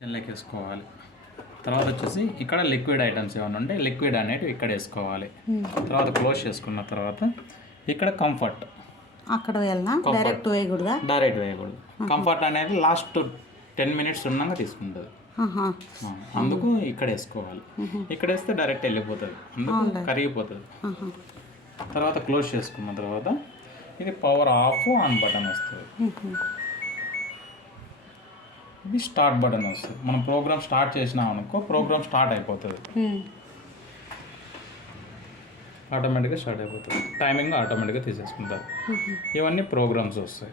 కిచెన్లోకి వేసుకోవాలి. తర్వాత వచ్చేసి ఇక్కడ లిక్విడ్ ఐటమ్స్ ఏమైనా ఉంటే లిక్విడ్ అనేటివి ఇక్కడ వేసుకోవాలి. తర్వాత క్లోజ్ చేసుకున్న తర్వాత ఇక్కడ కంఫర్ట్ అక్కడ వెళ్ళినా డైరెక్ట్ వేయకూడదు. కంఫర్ట్ అనేది లాస్ట్ 10 minutes ఉన్నాక తీసుకుంటుంది. అందుకు ఇక్కడ వేసుకోవాలి. ఇక్కడ వేస్తే డైరెక్ట్ వెళ్ళిపోతుంది, అందుకు కరిగిపోతుంది. తర్వాత క్లోజ్ చేసుకున్న తర్వాత ఇది పవర్ ఆఫ్ ఆన్ బటన్ వస్తుంది. ఇది స్టార్ట్ బటన్ వస్తుంది. మనం ప్రోగ్రామ్ స్టార్ట్ చేసినాం అనుకో ప్రోగ్రామ్ స్టార్ట్ అయిపోతుంది, ఆటోమేటిక్గా స్టార్ట్ అయిపోతుంది. టైమింగ్ ఆటోమేటిక్గా తీసేసుకుంటారు. ఇవన్నీ ప్రోగ్రామ్స్ వస్తాయి.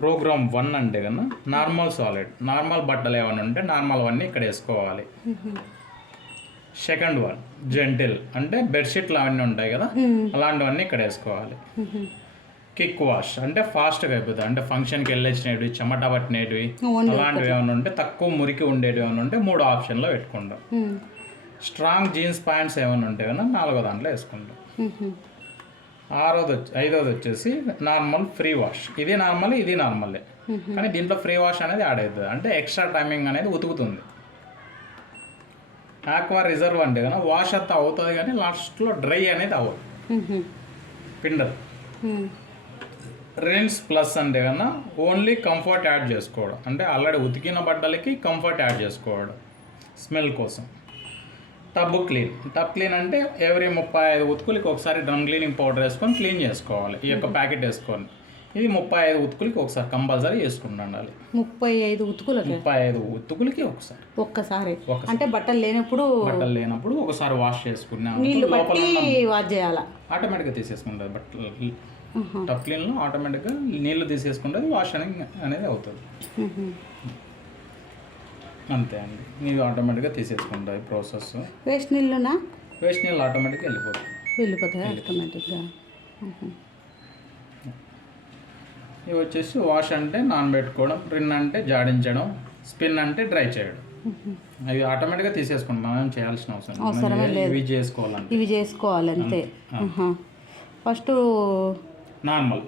ప్రోగ్రామ్ 1 అంటే కన్నా నార్మల్ సాలిడ్, నార్మల్ బట్టలు ఏమైనా ఉంటే నార్మల్ అవన్నీ ఇక్కడ వేసుకోవాలి. సెకండ్ 1 జెంటిల్ అంటే బెడ్షీట్లు అవన్నీ ఉంటాయి కదా, అలాంటివన్నీ ఇక్కడ వేసుకోవాలి. కిక్ వాష్ అంటే ఫాస్ట్గా అయిపోతుంది, అంటే ఫంక్షన్కి వెళ్ళేసినవి చెమట పట్టినవి అలాంటివి ఏమైనా ఉంటే తక్కువ మురికి ఉండేవి ఏమైనా ఉంటే 3 ఆప్షన్లో పెట్టుకుంటాం. స్ట్రాంగ్ జీన్స్ ప్యాంట్స్ ఏమైనా ఉంటే కన్నా 4వ దాంట్లో వేసుకుంటాం. 5వది వచ్చేసి నార్మల్ ఫ్రీ వాష్. ఇది నార్మల్, ఇది నార్మలే, కానీ దీంట్లో ఫ్రీ వాష్ అనేది యాడ్ అవుతుంది, అంటే ఎక్స్ట్రా టైమింగ్ అనేది ఉతుకుతుంది. ఆక్వా రిజర్వ్ అంటే కన్నా వాష్ అంతా అవుతుంది కానీ లాస్ట్లో డ్రై అనేది అవ్వదు, పిండదు. రిన్స్ ప్లస్ అంటే కన్నా ఓన్లీ కంఫర్ట్ యాడ్ చేసుకోవడం, అంటే ఆల్రెడీ ఉతికిన బట్టలకి కంఫర్ట్ యాడ్ చేసుకోవడం స్మెల్ కోసం. టబ్ క్లీన్ అంటే ఎవ్రీ 35 ఉతుకులకి ఒకసారి డ్రమ్ క్లీనింగ్ పౌడర్ వేసుకొని క్లీన్ చేసుకోవాలి. ఈ యొక్క ప్యాకెట్ వేసుకొని ఇది 35 ఉతుకులకి ఒకసారి కంపల్సరీ వేసుకుంటూ ఉండాలి. 35 ఉతుకులకి ఒక్కసారి అంటే బట్టలు లేనప్పుడు ఒకసారి వాష్ చేసుకున్నాం, వాష్ చేయాలి, ఆటోమేటిక్గా తీసేసుకుంటుంది. బట్టలు టబ్ క్లీన్లో ఆటోమేటిక్గా నీళ్ళు తీసేసుకుంటుంది, వాష్ అనేది అవుతుంది. అంతే అండి, ఇది ఆటోమేటిక్గా తీసేసుకుంటుంది ప్రాసెస్. వేస్ట్ నీళ్ళు ఆటోమేటిక్గా వెళ్ళిపోతుంది ఆటోమేటిక్గా. ఇవి వచ్చేసి వాష్ అంటే నానబెట్టుకోవడం, రిన్ అంటే జాడించడం, స్పిన్ అంటే డ్రై చేయడం. అవి ఆటోమేటిక్గా తీసేసుకుంటాం, మనం చేయాల్సిన అవసరం లేదు. ఇవి చేసుకోవాలంటే అంతే. First normal